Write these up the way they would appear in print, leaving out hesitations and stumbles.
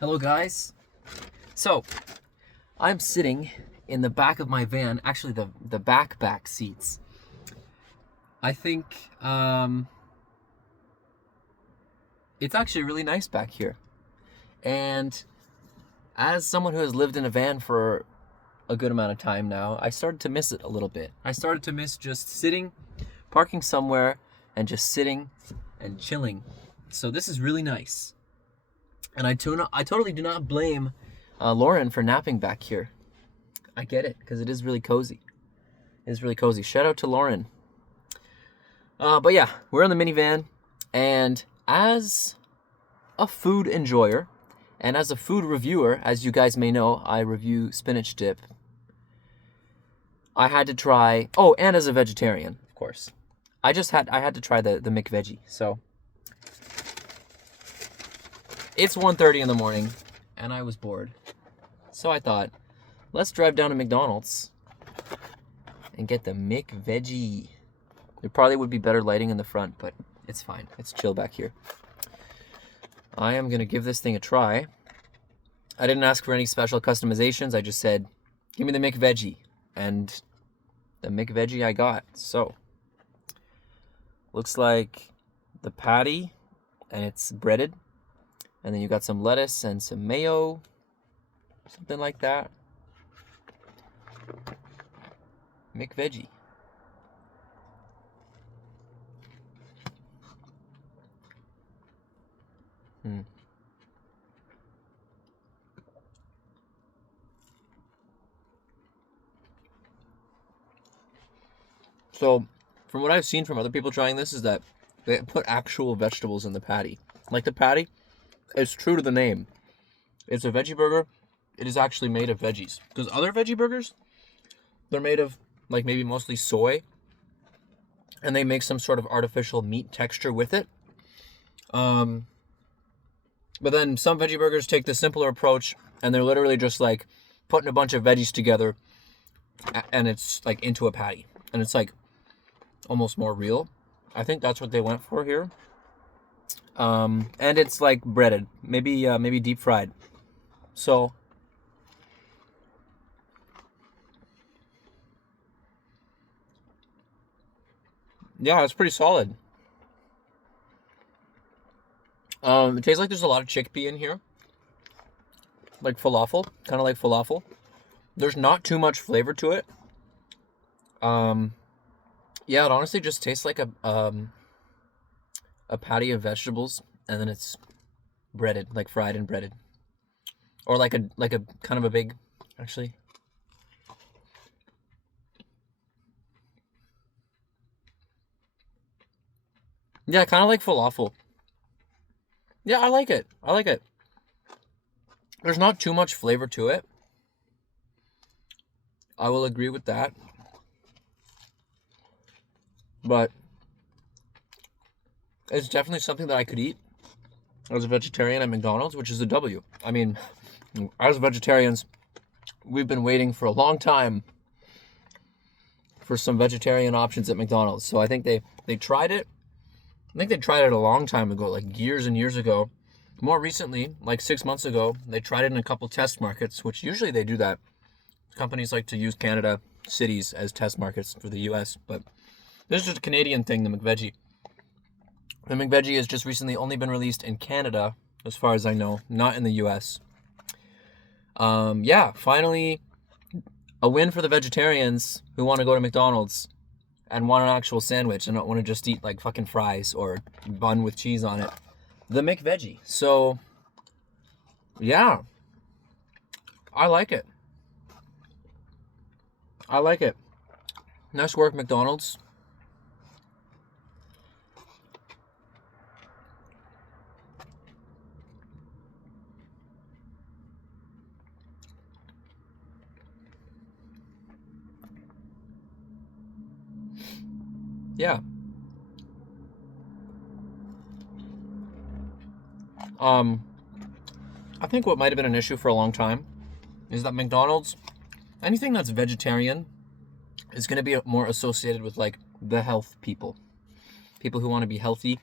Hello guys. So, I'm sitting in the back of my van, actually the back seats. I think it's actually really nice back here. And as someone who has lived in a van for a good amount of time now, I started to miss it a little bit. I started to miss just sitting, parking somewhere, and just sitting and chilling. So this is really nice. And I totally do not blame Lauren for napping back here. I get it, because it is really cozy. It is really cozy. Shout out to Lauren. But yeah, we're in the minivan, and as a food enjoyer, and as a food reviewer, as you guys may know, I review spinach dip. I had to try, and as a vegetarian, of course. I had to try the McVeggie, so. It's 1:30 in the morning, and I was bored. So I thought, let's drive down to McDonald's and get the McVeggie. There probably would be better lighting in the front, but it's fine. It's chill back here. I am going to give this thing a try. I didn't ask for any special customizations. I just said, give me the McVeggie. And the McVeggie I got. So, looks like the patty, and it's breaded. And then you got some lettuce and some mayo, something like that. McVeggie. So, from what I've seen from other people trying this, is that they put actual vegetables in the patty. Like the patty, it's true to the name. It's a veggie burger. It is actually made of veggies. Because other veggie burgers, they're made of, like, maybe mostly soy. And they make some sort of artificial meat texture with it. But then some veggie burgers take the simpler approach, and they're literally just, like, putting a bunch of veggies together, and it's, like, into a patty. And it's, like, almost more real. I think that's what they went for here. And it's like breaded, maybe deep fried. So yeah, it's pretty solid. It tastes like there's a lot of chickpea in here, like falafel, kind of like falafel. There's not too much flavor to it. Yeah, it honestly just tastes like a patty of vegetables, and then it's breaded, like fried and breaded, or like a kind of a big, actually. Yeah, kind of like falafel. Yeah, I like it. I like it. There's not too much flavor to it. I will agree with that. But it's definitely something that I could eat as a vegetarian at McDonald's, which is a W. I mean, as vegetarians, we've been waiting for a long time for some vegetarian options at McDonald's. So I think they tried it. I think they tried it a long time ago, like years and years ago. More recently, like 6 months ago, they tried it in a couple test markets, which usually they do that. Companies like to use Canada cities as test markets for the US, but this is just a Canadian thing, the McVeggie. The McVeggie has just recently only been released in Canada, as far as I know, not in the US. Yeah, finally a win for the vegetarians who want to go to McDonald's and want an actual sandwich and don't want to just eat like fucking fries or bun with cheese on it. The McVeggie. So, yeah, I like it. I like it. Nice work, McDonald's. Yeah. I think what might have been an issue for a long time is that McDonald's, anything that's vegetarian is going to be more associated with like the health people who want to be healthy,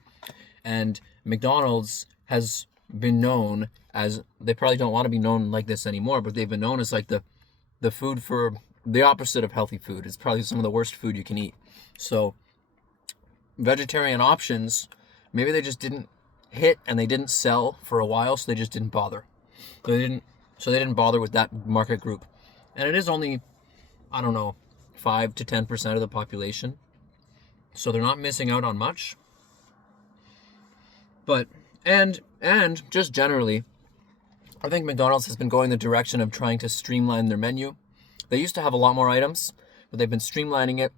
and McDonald's has been known as, they probably don't want to be known like this anymore, but they've been known as like the food for the opposite of healthy food. It's probably some of the worst food you can eat. So vegetarian options, maybe they just didn't hit and they didn't sell for a while, so they just didn't bother. They didn't bother with that market group. And it is only, I don't know, 5 to 10% of the population. So they're not missing out on much. But and just generally, I think McDonald's has been going the direction of trying to streamline their menu. They used to have a lot more items, but they've been streamlining it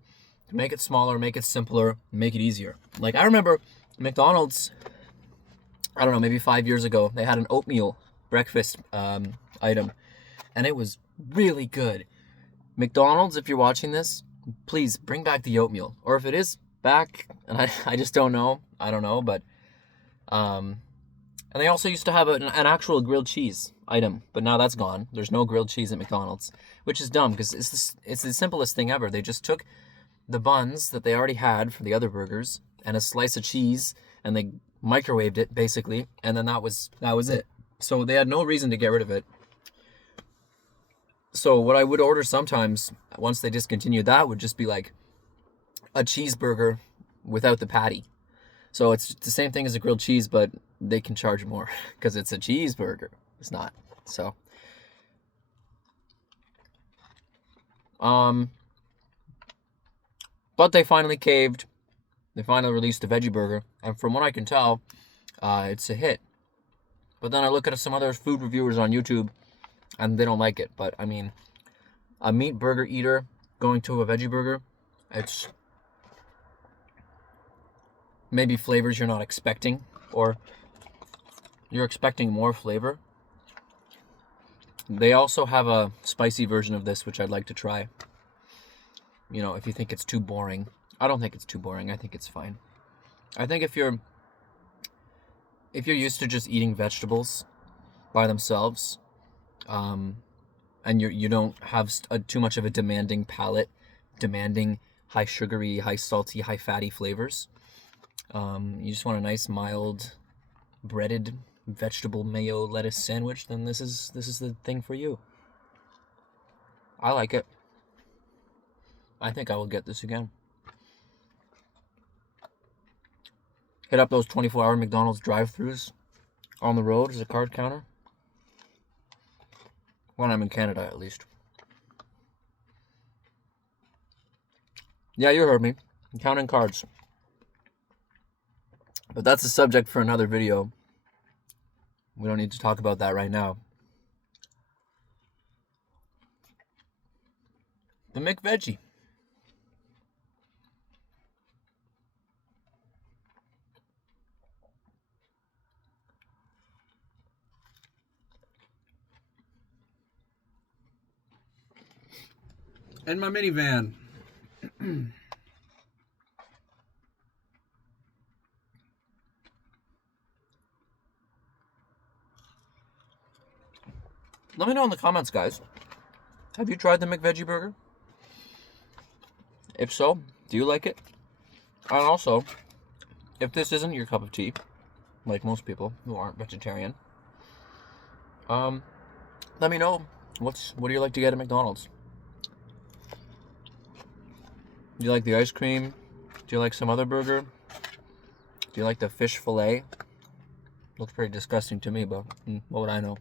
to make it smaller, make it simpler, make it easier. Like, I remember McDonald's, I don't know, maybe 5 years ago, they had an oatmeal breakfast item, and it was really good. McDonald's, if you're watching this, please bring back the oatmeal. Or if it is back, and I just don't know, I don't know, but and they also used to have an actual grilled cheese item, but now that's gone. There's no grilled cheese at McDonald's, which is dumb because it's the simplest thing ever. They just took the buns that they already had for the other burgers and a slice of cheese, and they microwaved it basically, and then that was it. So they had no reason to get rid of it. So what I would order sometimes once they discontinued that would just be like a cheeseburger without the patty. So it's the same thing as a grilled cheese, but they can charge more because it's a cheeseburger. It's not. So, but they finally caved. They finally released the veggie burger, and from what I can tell, it's a hit. But then I look at some other food reviewers on YouTube, and they don't like it. But I mean, a meat burger eater going to a veggie burger, it's maybe flavors you're not expecting, or you're expecting more flavor. They also have a spicy version of this, which I'd like to try. You know, if you think it's too boring. I don't think it's too boring. I think it's fine. I think if you're used to just eating vegetables by themselves, and you don't have too much of a demanding palate, demanding high sugary, high salty, high fatty flavors, you just want a nice mild breaded vegetable mayo lettuce sandwich, then this is the thing for you. I like it. I think I will get this again. Hit up those 24-hour McDonald's drive-thrus on the road as a card counter. When I'm in Canada, at least. Yeah, you heard me. I'm counting cards. But that's a subject for another video. We don't need to talk about that right now. The McVeggie. And my minivan. Let me know in the comments, guys. Have you tried the McVeggie burger? If so, do you like it? And also, if this isn't your cup of tea, like most people who aren't vegetarian, let me know. What do you like to get at McDonald's? Do you like the ice cream? Do you like some other burger? Do you like the fish fillet? Looks pretty disgusting to me, but what would I know?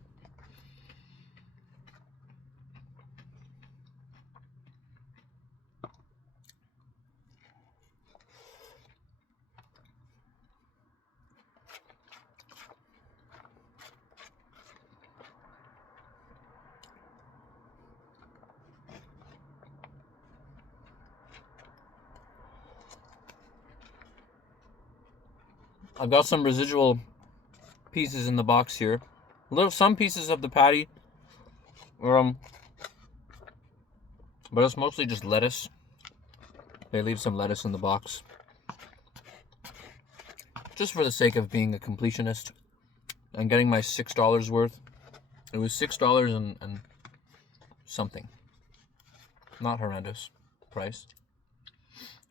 I've got some residual pieces in the box here. Some pieces of the patty, but it's mostly just lettuce. They leave some lettuce in the box, just for the sake of being a completionist and getting my $6 worth. It was $6 and something. Not horrendous price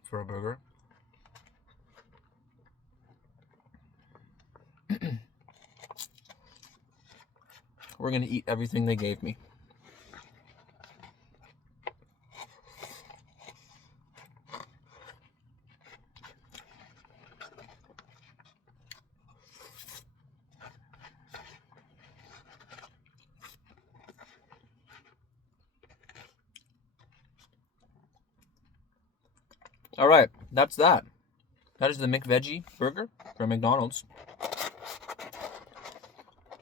for a burger. we're gonna eat everything they gave me. All right, that's that. That is the McVeggie burger from McDonald's.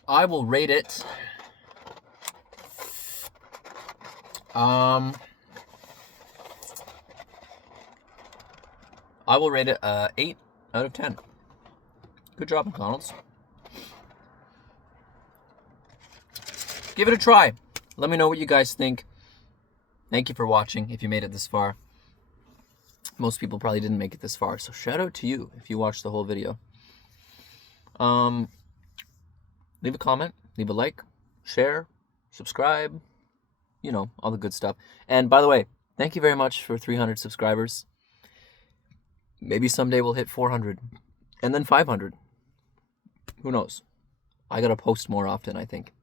I will rate it. I will rate it 8 out of 10. Good job, McDonald's. Give it a try. Let me know what you guys think. Thank you for watching if you made it this far. Most people probably didn't make it this far, so shout out to you if you watched the whole video. Leave a comment, leave a like, share, subscribe, you know, all the good stuff. And by the way, thank you very much for 300 subscribers. Maybe someday we'll hit 400 and then 500. Who knows? I gotta post more often, I think,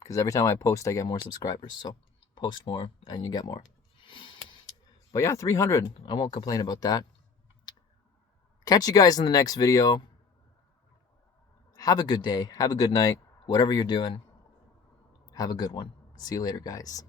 because every time I post, I get more subscribers. So post more and you get more. But yeah, 300. I won't complain about that. Catch you guys in the next video. Have a good day. Have a good night. Whatever you're doing, have a good one. See you later, guys.